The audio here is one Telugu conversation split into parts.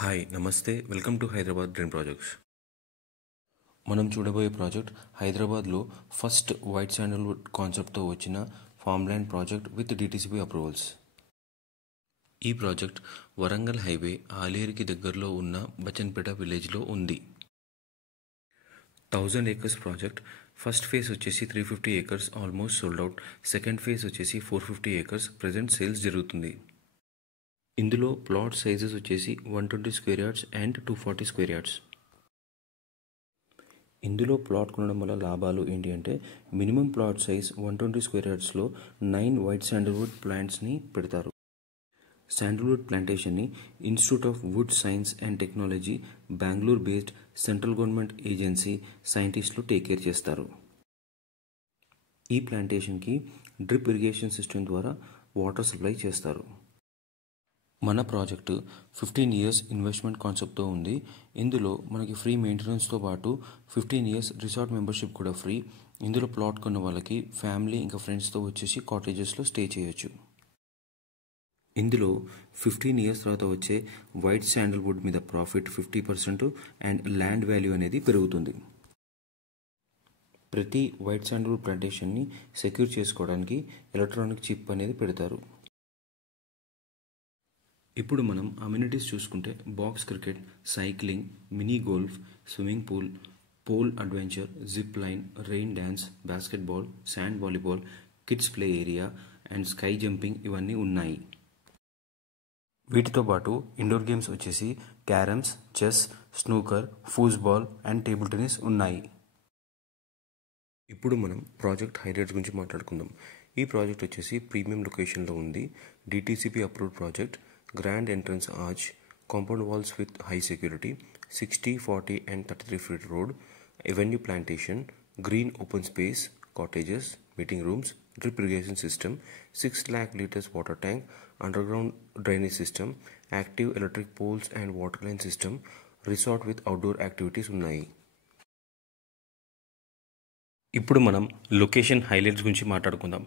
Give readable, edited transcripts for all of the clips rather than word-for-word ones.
హాయ్ నమస్తే welcome to Hyderabad dream projects. మనం చూడబోయే ప్రాజెక్ట్ హైదరాబాద్లో ఫస్ట్ వైట్ శాండల్వుడ్ కాన్సెప్ట్తో వచ్చిన farm land project with DTCP approvals. ఈ ప్రాజెక్ట్ వరంగల్ హైవే ఆలేరుకి దగ్గరలో ఉన్న బచన్పేట విలేజ్లో ఉంది. 1000 acres ప్రాజెక్ట్. ఫస్ట్ ఫేజ్ వచ్చేసి 350 acres almost sold out. Second phase వచ్చేసి 450 acres ప్రజెంట్ సేల్స్ జరుగుతుంది. ఇందులో ప్లాట్ సైజెస్ వచ్చేసి 120 square yards and 240 square yards. ఇందులో ప్లాట్ కొనడం వల్ల లాభాలు ఏంటి అంటే మినిమం ప్లాట్ సైజ్ 120 స్క్వేర్ యార్డ్స్లో 9 వైట్ శాండల్వుడ్ ప్లాంట్స్ని పెడతారు. శాండల్వుడ్ ప్లాంటేషన్ని institute of wood science and technology Bengaluru based central government agency సైంటిస్టులు టేక్ కేర్ చేస్తారు. ఈ ప్లాంటేషన్కి డ్రిప్ ఇరిగేషన్ సిస్టమ్ ద్వారా వాటర్ సప్లై చేస్తారు. మన ప్రాజెక్టు 15 years ఇన్వెస్ట్మెంట్ కాన్సెప్ట్తో ఉంది. ఇందులో మనకి ఫ్రీ మెయింటెనెన్స్తో పాటు 15 years రిసార్ట్ మెంబర్షిప్ కూడా ఫ్రీ. ఇందులో ప్లాట్ కొన్న వాళ్ళకి ఫ్యామిలీ ఇంకా ఫ్రెండ్స్తో వచ్చేసి కాటేజెస్లో స్టే చేయొచ్చు. ఇందులో 15 years తర్వాత వచ్చే వైట్ శాండల్వుడ్ మీద ప్రాఫిట్ 50% అండ్ ల్యాండ్ వాల్యూ అనేది పెరుగుతుంది. ప్రతి వైట్ శాండల్వుడ్ ప్లాంటేషన్ని సెక్యూర్ చేసుకోవడానికి ఎలక్ట్రానిక్ చిప్ అనేది పెడతారు. ఇప్పుడు మనం అమ్యూనిటీస్ చూసుకుంటే box cricket, cycling, mini golf, swimming pool, pole adventure, zip line, rain dance, basketball, sand volleyball, kids play area and sky jumping ఇవన్నీ ఉన్నాయి. వీటితో పాటు ఇండోర్ గేమ్స్ వచ్చేసి carroms, chess, snooker, foosball and table tennis ఉన్నాయి. ఇప్పుడు మనం ప్రాజెక్ట్ హైలైట్స్ గురించి మాట్లాడుకుందాం. ఈ ప్రాజెక్ట్ వచ్చేసి ప్రీమియం లొకేషన్లో ఉంది. DTCP approved project. Grand entrance arch, compound walls with high security, 60, 40 and 33 feet road, avenue plantation, green open space, cottages, meeting rooms, drip irrigation system, 6 lakh liters water tank, underground drainage system, active electric poles and water line system, resort with outdoor activities ఉన్నాయి. ఇప్పుడు మనం లొకేషన్ హైలైట్స్ గురించి మాట్లాడుకుందాం.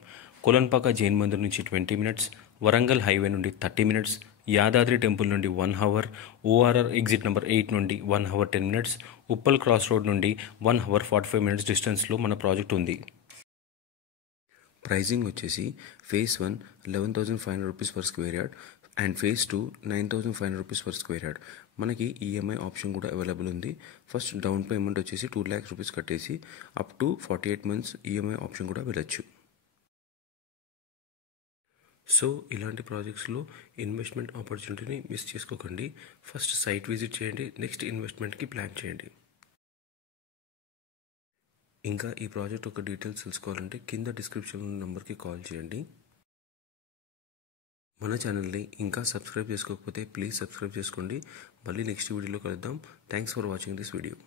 కొలన్పాక జైన్ మందిర్ నుంచి 20 minutes, వరంగల్ హైవే నుండి 30 minutes, యాదాద్రి టెంపుల్ నుండి 1 hour, ఓఆర్ఆర్ ఎగ్జిట్ నెంబర్ 8 నుండి 1 hour 10 minutes, Uppal cross road నుండి 1 hour 45 minutes డిస్టెన్స్లో మన ప్రాజెక్ట్ ఉంది. ప్రైజింగ్ వచ్చేసి phase 1 11,500 rupees per square yard and phase 2 9,500 rupees per square yard. మనకి ఈఎంఐ ఆప్షన్ కూడా అవైలబుల్ ఉంది. ఫస్ట్ డౌన్ పేమెంట్ వచ్చేసి 2 lakhs rupees కట్టేసి up to 48 months EMI option కూడా వెళ్ళచ్చు. సో ఇలాంటి ప్రాజెక్ట్స్లో ఇన్వెస్ట్మెంట్ ఆపర్చునిటీని మిస్ చేసుకోకండి. ఫస్ట్ సైట్ విజిట్ చేయండి, నెక్స్ట్ ఇన్వెస్ట్మెంట్కి ప్లాన్ చేయండి. ఇంకా ఈ ప్రాజెక్ట్ ఒక డీటెయిల్స్ తెలుసుకోవాలంటే కింద డిస్క్రిప్షన్ నెంబర్కి కాల్ చేయండి. మన ఛానల్ని ఇంకా సబ్స్క్రైబ్ చేసుకోకపోతే ప్లీజ్ సబ్స్క్రైబ్ చేసుకోండి. మళ్ళీ నెక్స్ట్ వీడియోలో కలుద్దాం. Thanks for watching this video.